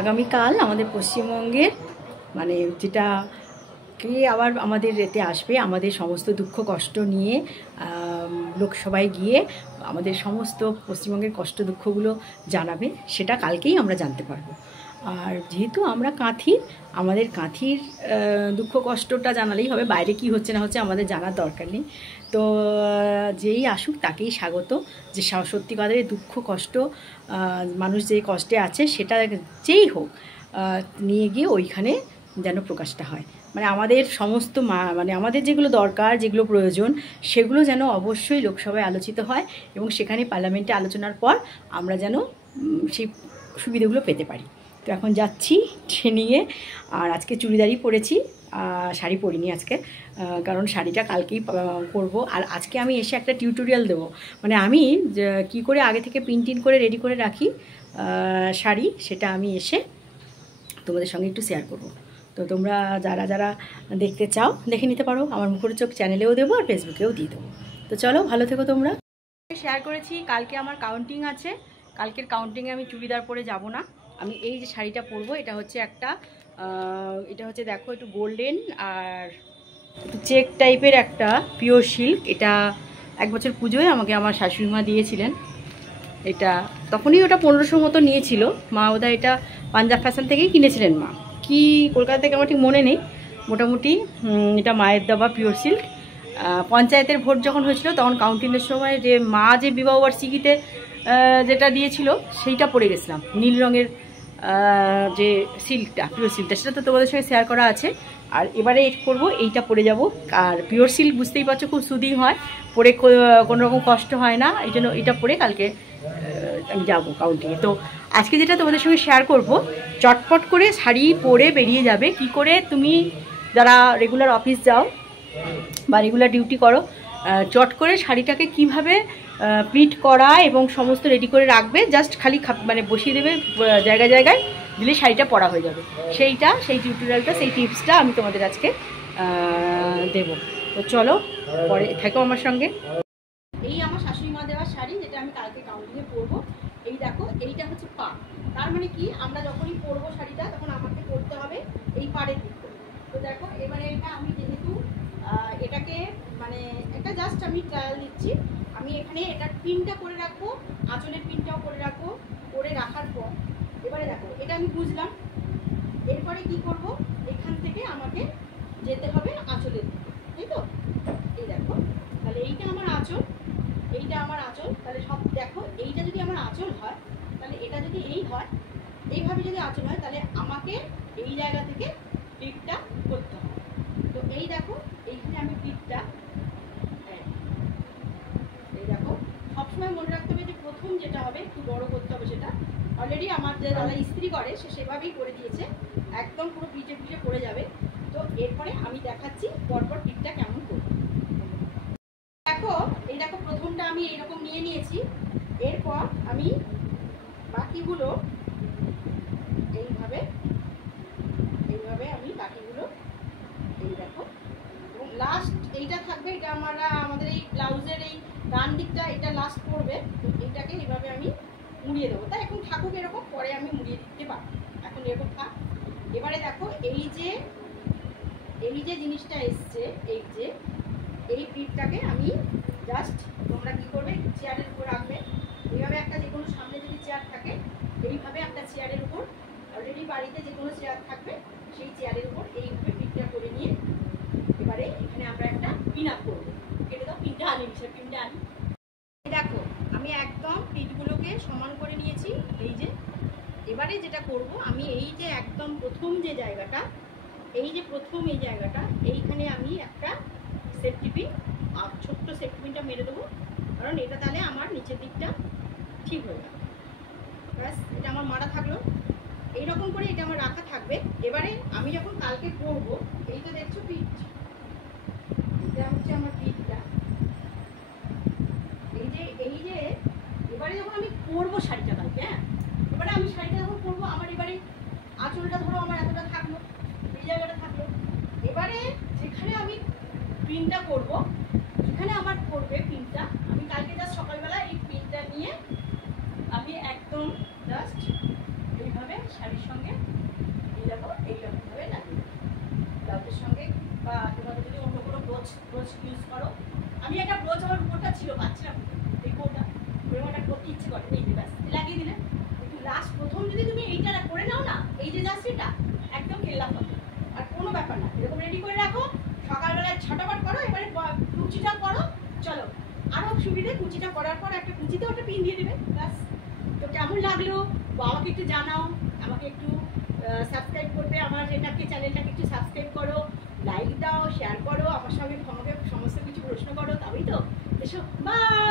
আগামীকাল আমাদের পশ্চিমবঙ্গের মানে যেটা কে আবার আমাদের এতে আসবে, আমাদের সমস্ত দুঃখ কষ্ট নিয়ে লোকসভায় গিয়ে আমাদের সমস্ত পশ্চিমবঙ্গের কষ্ট দুঃখগুলো জানাবে, সেটা কালকেই আমরা জানতে পারবো। আর যেহেতু আমরা কাঁথির, আমাদের কাঁথির দুঃখ কষ্টটা জানালেই হবে, বাইরে কি হচ্ছে না হচ্ছে আমাদের জানার দরকার নেই। তো যেই আসুক তাকেই স্বাগত। যে সত্যিকারের দুঃখ কষ্ট, মানুষ যে কষ্টে আছে সেটা যেই হোক নিয়ে গিয়ে ওইখানে যেন প্রকাশটা হয়। মানে আমাদের সমস্ত মানে আমাদের যেগুলো দরকার, যেগুলো প্রয়োজন, সেগুলো যেন অবশ্যই লোকসভায় আলোচিত হয় এবং সেখানে পার্লামেন্টে আলোচনার পর আমরা যেন সেই সুবিধাগুলো পেতে পারি। তো এখন যাচ্ছি ট্রেনিংয়ে। আর আজকে চুড়িদারই পরেছি, শাড়ি পরিনি আজকে, কারণ শাড়িটা কালকেই পরবো। আর আজকে আমি এসে একটা টিউটোরিয়াল দেবো, মানে আমি কি করে আগে থেকে প্রিন্ট করে রেডি করে রাখি শাড়ি, সেটা আমি এসে তোমাদের সঙ্গে একটু শেয়ার করবো। তো তোমরা যারা যারা দেখতে চাও দেখে নিতে পারো, আমার মুখরোচক চ্যানেলেও দেবো আর ফেসবুকেও দিয়ে দেবো। তো চলো, ভালো থেকো তোমরা। শেয়ার করেছি কালকে আমার কাউন্টিং আছে, কালকের কাউন্টিংয়ে আমি চুড়িদার পরে যাব না। আমি এই যে শাড়িটা পরবো, এটা হচ্ছে একটা এটা হচ্ছে দেখো একটু গোল্ডেন আর একটু চেক টাইপের একটা পিওর সিল্ক। এটা এক বছর পুজোয় আমাকে আমার শাশুড়ি মা দিয়েছিলেন। এটা তখনই ওটা 1500 মতো নিয়েছিল মা, ওটা এটা পাঞ্জাব ফ্যাশন থেকেই কিনেছিলেন মা, কি কলকাতা থেকে আমার ঠিক মনে নেই। মোটামুটি এটা মায়ের দেওয়া পিওর সিল্ক। পঞ্চায়েতের ভোট যখন হয়েছিল তখন কাউন্টিংয়ের সময় যে মা যে বিবাহবার্ষিকীতে যেটা দিয়েছিল সেইটা পরে গেছিলাম, নীল রঙের যে সিল্কটা, পিওর সিল্কটা, সেটা তো তোমাদের সঙ্গে শেয়ার করা আছে। আর এবারে করবো এইটা পরে যাব। আর পিওর সিল্ক বুঝতেই পারছো খুব সুদিং হয়, পরে কোনো রকম কষ্ট হয় না, এই জন্য এটা পরে কালকে আমি যাবো কাউন্টিংয়ে। তো আজকে যেটা তোমাদের সঙ্গে শেয়ার করব, চটপট করে শাড়ি পরে বেরিয়ে যাবে কি করে তুমি যারা রেগুলার অফিস যাও বা রেগুলার ডিউটি করো, চট করে শাড়িটাকে কিভাবে প্লিট করা এবং সমস্ত রেডি করে রাখবে, জাস্ট খালি মানে বসিয়ে দেবে জায়গায় জায়গায়, দিলে শাড়িটা পরা হয়ে যাবে। সেই টিউটোরিয়ালটা, সেই টিপসটা আমি তোমাদের আজকে দেব। তো চলো পরে থাকো আমার সঙ্গে। এই আমার শাশুড়ি মা দেওয়ার শাড়ি, যেটা আমি কালকে কাউন্টিংয়ে পরবো। এই দেখো, এইটা হচ্ছে পা। তার মানে কি, আমরা যখনই পরবো শাড়িটা তখন আমাকে পরতে হবে এই পাড়ের দিক করে। তো দেখো এবারে এটা আমি যেহেতু এটাকে মানে এটা জাস্ট আমি ট্রায়াল দিচ্ছি, আমি এখানে এটার পিনটা করে রাখবো, আঁচলের পিনটাও করে রাখবো। করে রাখার পর এবারে দেখো এটা আমি বুঝলাম, এরপরে কি করব, এখান থেকে আমাকে যেতে হবে আঁচলের দিকে, তাই তো? এই দেখো, তাহলে এইটা আমার আঁচল, এইটা আমার আঁচল। তাহলে সব দেখো, এইটা যদি আমার আঁচল হয়, তাহলে এটা যদি এই হয়, এইভাবে যদি আঁচল হয়, তাহলে আমাকে এই জায়গা থেকে পিঠটা করতে হবে। তো এই দেখো, এইখানে আমি পিঠটা, এই দেখো, সবসময় মনে রাখতে হবে যে প্রথম যেটা হবে একটু বড় করতে হবে। সেটা অলরেডি আমার যে দাদা ইস্ত্রি করে সে সেভাবেই করে দিয়েছে, একদম পুরো পিঠে পিঠে পড়ে যাবে। তো এরপরে আমি দেখাচ্ছি পরপর পিঠটা কেমন করবো। দেখো, এই দেখো প্রথমটা আমি এইরকম নিয়ে নিয়েছি। এরপর আমি বাকিগুলো এইভাবে আমি বাকিগুলো, এই দেখো, এবং লাস্ট এইটা থাকবে, এটা আমাদের এই ব্লাউজের এই ডান দিকটা, এটা লাস্ট পড়বে। তো এইটাকে এইভাবে আমি মুড়িয়ে দেবো। তাই এখন থাকুক এরকম, পরে আমি মুড়িয়ে দিতে পারবো, এখন এরকম থাক। এবারে দেখো এই যে জিনিসটা এসছে, এই পিঠটাকে আমি জাস্ট, তোমরা কি করবে, চেয়ারের উপর রাখবে। এইভাবে একটা যে কোনো সামনে যদি চেয়ার থাকে, এইভাবে একটা চেয়ারের উপর, অলরেডি বাড়িতে যে কোনো চেয়ার থাকবে সেই চেয়ারের উপর এইভাবে পিঠটা করে নিয়ে এবারে এখানে আমরা একটা পিন আপ করবো। কেটে দাও, পিনটা আনি, সে পিনটা আনি। দেখো আমি একদম পিঠগুলোকে সমান করে নিয়েছি। এই যে এবারে যেটা করব, আমি এই যে একদম প্রথম যে জায়গাটা, এই যে প্রথম এই জায়গাটা, এইখানে আমি একটা সেফটি পিন, ছোট্ট সেফটি পিনটা মেরে দেবো, কারণ এটা তাহলে আমার নিচের দিকটা ঠিক হয়ে যাবে। ব্যাস, এটা আমার মারা থাকলো। এইরকম করে এটা আমার রাখা থাকবে। এবারে আমি যখন কালকে পরবো, এই তো দেখছো পিঠ, এটা হচ্ছে আমার পিঠটা। এই যে এবারে যখন আমি পরবো শাড়িটা কালকে, হ্যাঁ, এবারে আমি শাড়িটা যখন পরবো, আমার এবারে আঁচলটা ধরো আমার এতটা থাকলো, এই জায়গাটা থাকলো। এবারে যেখানে আমি পিনটা করব, এখানে আমার পড়বে পিনটা। আমি কালকে জাস্ট সকালবেলা এই পিনটা নিয়ে আমি একদম জাস্ট এইভাবে শাড়ির সঙ্গে এইরকমভাবে লাগিয়ে দেবো ব্লাউজের সঙ্গে। বা তোমাদের যদি অন্য কোনো ব্রোচ ইউজ করো, আমি একটা ব্রোচ আমার উপরটা ছিল পাচ্ছিলাম, এই কোটা ওটা করতে ইচ্ছে করে এই ব্যাস লাগিয়ে দিলে। কিন্তু লাস্ট প্রথম যদি তুমি এইটা করে নাও না, এই যে জাস্ট এটা একদম খেললাম হবে, আর কোনো ব্যাপার না। এরকম রেডি করে রাখো, সকালবেলায় ছটাফট করো, এবারে কুচিটা করো, চলো আরও সুবিধে। কুচিটা করার পর একটা কুচিতে ওটা পিন দিয়ে দেবে ব্যাস। তো কেমন লাগলো বা আমাকে একটু জানাও, আমাকে একটু সাবস্ক্রাইব করবে, আমার এটাকে চ্যানেলটাকে একটু সাবস্ক্রাইব করো, লাইক দাও, শেয়ার করো, আমার সঙ্গে আমাকে সমস্ত কিছু প্রশ্ন করো, তবেই তো এসো। বাই।